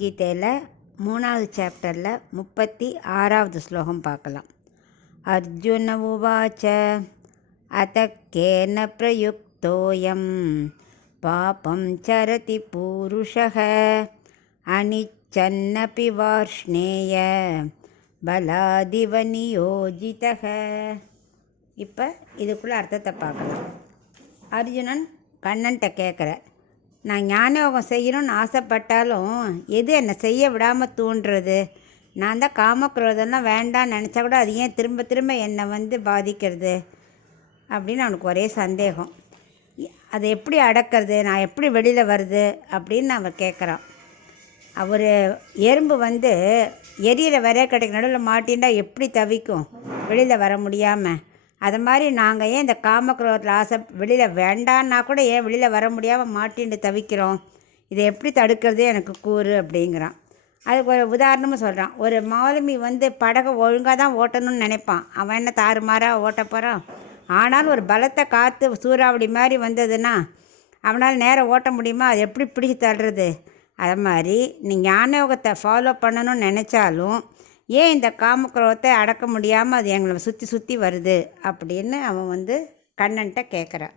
பகவத்கீதையில் 3வது சாப்டரில் 36வது ஸ்லோகம் பார்க்கலாம். அர்ஜுன உவாச்ச அதக்கேன பிரயுக்தோயம் பாபம் சரதி பூருஷः அனிச்சன்னபி வார்ஷ்ணேய பலாதிவ நியோஜிதः. இப்போ இதுக்குள்ளே அர்த்தத்தை பார்க்கலாம். அர்ஜுனன் கண்ணன்ட்ட கேட்குற, நான் ஞானயோகம் செய்யணும்னு ஆசைப்பட்டாலும் எது என்னை செய்ய விடாமல் தூண்டுறது? நான் தான் காமக்ரோதெல்லாம் வேண்டான்னு நினச்சா கூட அது ஏன் திரும்ப திரும்ப என்னை பாதிக்கிறது அப்படின்னு அவனுக்கு ஒரே சந்தேகம். அதை எப்படி அடக்கிறது, நான் எப்படி வெளியில் வருது அப்படின்னு அவன் கேட்குறான். அவர் எறும்பு எரியிற விறகு நடுவில் மாட்டின்டா எப்படி தவிக்கும் வெளியில் வர முடியாமல், அது மாதிரி நாங்கள் ஏன் இந்த காமக்ரோதத்தில் ஆசை வெளியில் வேண்டான்னா கூட ஏன் வெளியில் வர முடியாமல் மாட்டின்னு தவிக்கிறோம்? இதை எப்படி தடுக்கிறது எனக்கு கூறு அப்படிங்கிறான். அதுக்கு ஒரு உதாரணமும் சொல்கிறான். ஒரு மாலுமி படகை ஒழுங்காக தான் ஓட்டணும்னு நினைப்பான். அவன் என்ன தாறுமாறாக ஓட்ட போகிறான்? ஆனாலும் ஒரு பலத்தை காற்று சூறாவளி மாதிரி வந்ததுன்னா அவனால் நேரம் ஓட்ட முடியுமா? அது எப்படி பிடிச்சி தள்ளுறது? அது மாதிரி நீ ஞானயோகத்தை ஃபாலோ பண்ணணும்னு நினச்சாலும் ஏன் இந்த காமக்ரோதத்தை அடக்க முடியாமல் அது எங்களை சுற்றி சுற்றி வருது அப்படின்னு அவன் கண்ணன்ட்ட கேட்குறான்.